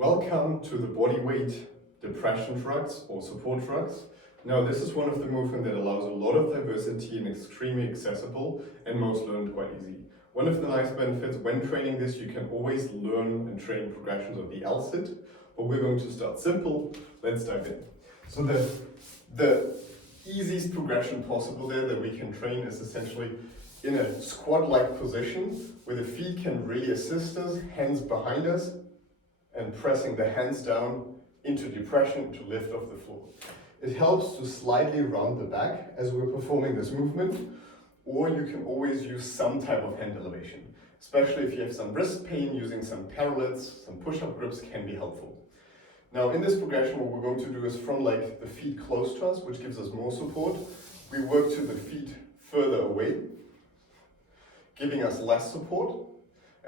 Welcome to the bodyweight depression shrugs or support shrugs. Now this is one of the movements that allows a lot of diversity and extremely accessible and most learned quite easy. One of the nice benefits when training this, you can always learn and train progressions of the L-sit, but we're going to start simple. Let's dive in. So the easiest progression possible there that we can train is essentially in a squat-like position where the feet can really assist us, hands behind us, and pressing the hands down into depression to lift off the floor. It helps to slightly round the back as we're performing this movement, or you can always use some type of hand elevation. Especially if you have some wrist pain, using some parallels, some push-up grips can be helpful. Now in this progression, what we're going to do is from like the feet close to us, which gives us more support, we work to the feet further away, giving us less support.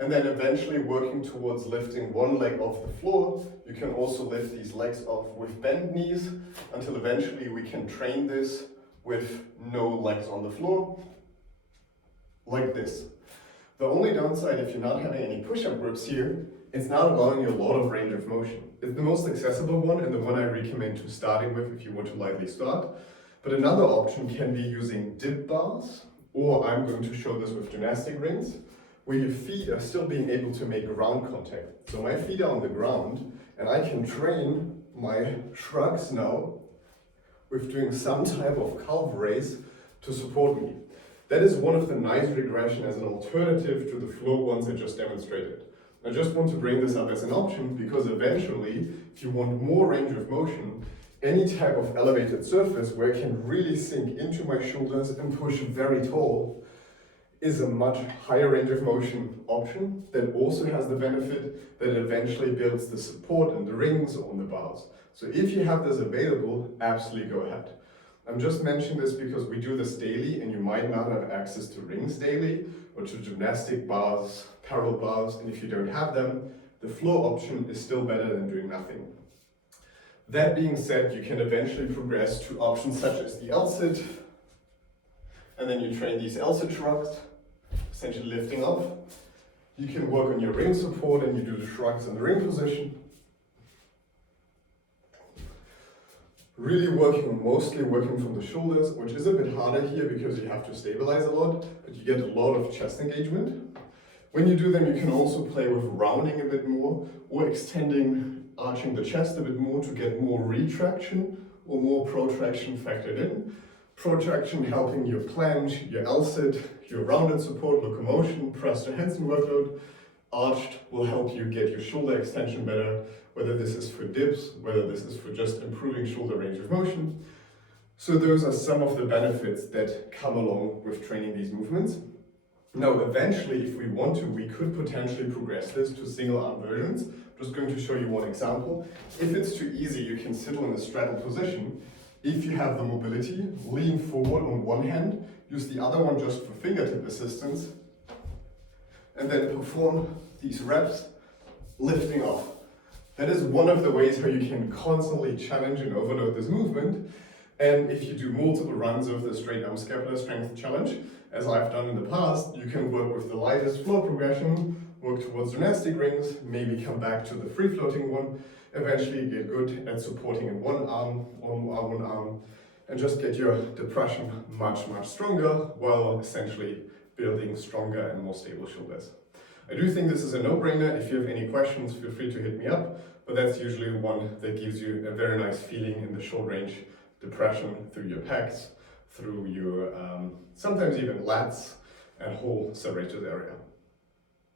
And then eventually working towards lifting one leg off the floor. You can also lift these legs off with bent knees until eventually we can train this with no legs on the floor, like this. The only downside if you're not having any push-up grips here, it's not allowing you a lot of range of motion. It's the most accessible one and the one I recommend to starting with if you want to lightly start. But another option can be using dip bars, or I'm going to show this with gymnastic rings, where your feet are still being able to make ground contact. So my feet are on the ground and I can train my shrugs now with doing some type of calf raise to support me. That is one of the nice regression as an alternative to the floor ones I just demonstrated. I just want to bring this up as an option because eventually, if you want more range of motion, any type of elevated surface where I can really sink into my shoulders and push very tall is a much higher range of motion option that also has the benefit that it eventually builds the support in the rings or on the bars. So if you have this available, absolutely go ahead. I'm just mentioning this because we do this daily and you might not have access to rings daily or to gymnastic bars, parallel bars, and if you don't have them, the floor option is still better than doing nothing. That being said, you can eventually progress to options such as the L-sit, and then you train these L-sit shrugs, essentially lifting off. You can work on your ring support and you do the shrugs in the ring position. Really mostly working from the shoulders, which is a bit harder here because you have to stabilize a lot, but you get a lot of chest engagement. When you do them, you can also play with rounding a bit more or extending, arching the chest a bit more to get more retraction or more protraction factored in. Protraction helping your planche, your L-sit, your rounded support, locomotion, press to handstand workload. Arched will help you get your shoulder extension better, whether this is for dips, whether this is for just improving shoulder range of motion. So those are some of the benefits that come along with training these movements. Now eventually, if we want to, we could potentially progress this to single arm versions. I'm just going to show you one example. If it's too easy, you can sit in a straddle position. If you have the mobility, lean forward on one hand, use the other one just for fingertip assistance, and then perform these reps, lifting off. That is one of the ways how you can constantly challenge and overload this movement. And if you do multiple runs of the straight arm scapular strength challenge, as I've done in the past, you can work with the lightest floor progression, work towards gymnastic rings, maybe come back to the free floating one, eventually get good at supporting in one arm, and just get your depression much, much stronger while essentially building stronger and more stable shoulders. I do think this is a no-brainer. If you have any questions, feel free to hit me up, but that's usually one that gives you a very nice feeling in the short range depression through your pecs, through your sometimes even lats and whole serratus area.